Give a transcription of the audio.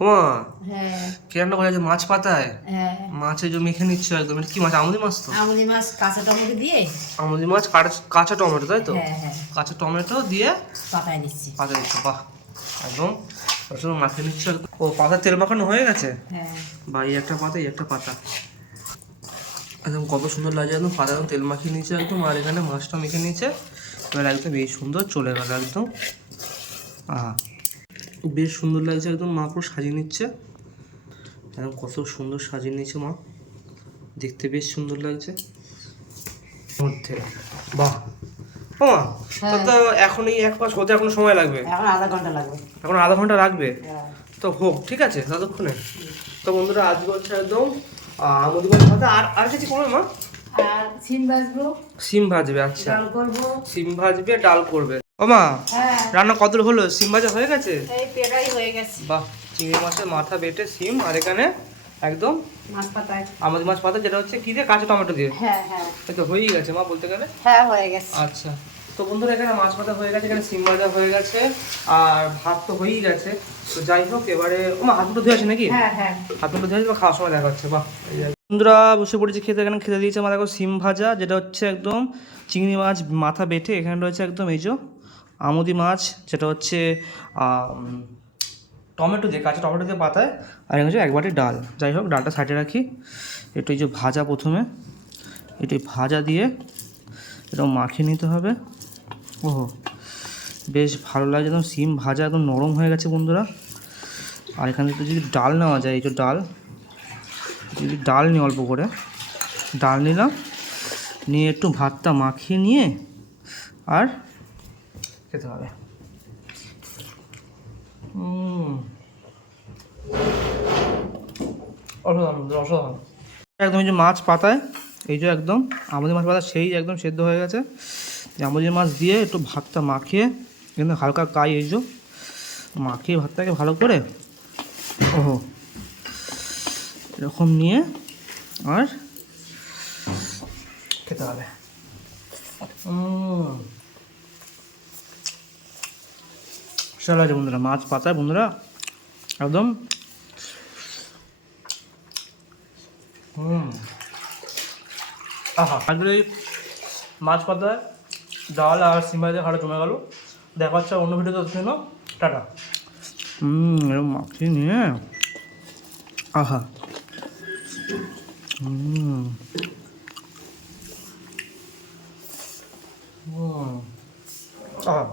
ওমা হ্যাঁ কি রান্না করা আছে মাছ পাতায়? হ্যাঁ মাছের যে মেখে নিচ্ছ একদম, এটা কি মাছ? আমুদি মাছ তো? আমুদি মাছ কাঁচা টমেটো দিয়ে। আমুদি মাছ কাঁচা টমেটো তাই তো? হ্যাঁ হ্যাঁ কাঁচা টমেটো দিয়ে পাতায় দিচ্ছি। পাতা দিচ্ছ, বাহ একদম রসুন মাখিয়ে নিচ্ছ। ও পাতা তেল মাখানো হয়ে গেছে? হ্যাঁ বা এই একটা পাতা এই একটা পাতা, একদম কত সুন্দর লাগছে, একদম পাতা একদম তেল মাখিয়ে নিয়েছে একদম, আর এখানে মাছটা মেখে নিয়েছে। এবার একদম বেশ সুন্দর চলে গেল একদম। বেশ সুন্দর লাগছে একদম, মা পুরো সাজিয়ে নিচ্ছে একদম, কত সুন্দর সাজিয়ে নিয়েছে মা, দেখতে বেশ সুন্দর লাগছে মধ্যে। বাহ ও মা, তো এখন এই এক মাস হতে এখনো সময় লাগবে? এখন আধা ঘন্টা লাগবে। এখন আধা ঘন্টা লাগবে? হ্যাঁ তো হোক, ঠিক আছে ততক্ষণে। তো বন্ধুরা আজকে হচ্ছে একদম আমুদি মাছ ভাজা, আর আর কিছু করবে মা? আর সিম ভাজবো। সিম ভাজবে, আচ্ছা ডাল করবো। সিম ভাজবে ডাল করবে। ও মা হ্যাঁ রান্না কত হলো? সিম ভাজা হয়ে গেছে? এই পেটাই হয়ে গেছে। বাহ, চিংড়ি মাছের মাথা বেটে সিম, আর এখানে একদম মাছ পাতায়। আমুদি মাছ পাতা, যেটা হচ্ছে কি দিয়ে? কাঁচা টমেটো দিয়ে। হ্যাঁ হ্যাঁ এই তো হয়েই গেছে মা বলতে গেলে। হ্যাঁ হয়ে গেছে। আচ্ছা, তো বন্ধুরা এখানে মাছ ভাজা হয়ে গেছে, এখানে সিম ভাজা হয়ে গেছে, আর ভাত তো হয়েই গেছে। তো যাই হোক, এবারে ও মা হাত মুঠো ধুয়ে আছে নাকি? হ্যাঁ হ্যাঁ হাত মুঠো ধুয়ে আছে বা খাওয়ার সময় দেখা হচ্ছে। বাহ, বন্ধুরা বসে পড়েছি খেতে, এখানে খেতে দিয়েছে আমার দেখো সিম ভাজা, যেটা হচ্ছে একদম চিংড়ি মাছ মাথা বেটে, এখানে রয়েছে একদম এই যে আমুদি মাছ, যেটা হচ্ছে টমেটো দিয়ে, কাঁচা টমেটো দিয়ে পাতায়, আর এখানে হচ্ছে এক বাটি ডাল। যাই হোক, ডালটা সাইডে রাখি। একটু এই যে ভাজা, প্রথমে একটু ভাজা দিয়ে এটা মাখিয়ে নিতে হবে। ওহো, বেশ ভালো লাগছে একদম, সিম ভাজা একদম নরম হয়ে গেছে বন্ধুরা। আর এখানে একটু যদি ডাল নেওয়া যায়, এই যে ডাল, যদি ডাল নিই অল্প করে, ডাল নিলাম, নিয়ে একটু ভাতটা মাখিয়ে নিয়ে আর খেতে হবে। অসাধারণ অসাধারণ একদম। এই যে মাছ পাতায়, এই যে একদম আমুদি মাছ পাতা সেই একদম সেদ্ধ হয়ে গেছে। আমুদি মাছ দিয়ে একটু ভাতটা মাখিয়ে, কিন্তু হালকা গায়ে এই যে মাখিয়ে ভাতটাকে ভালো করে, ওহো এরকম নিয়ে আর খেতে হবে। চলো আছে বন্ধুরা, মাছ পাতায় বন্ধুরা একদম আহা, আসলে এই মাছ পাতায় ডাল আর সিম ভাজা খাওয়া জমে গেল। দেখা হচ্ছে অন্য ভিডিওতে, জন্য টাটা। এরকম মাখিয়ে নিয়ে আহা, আহা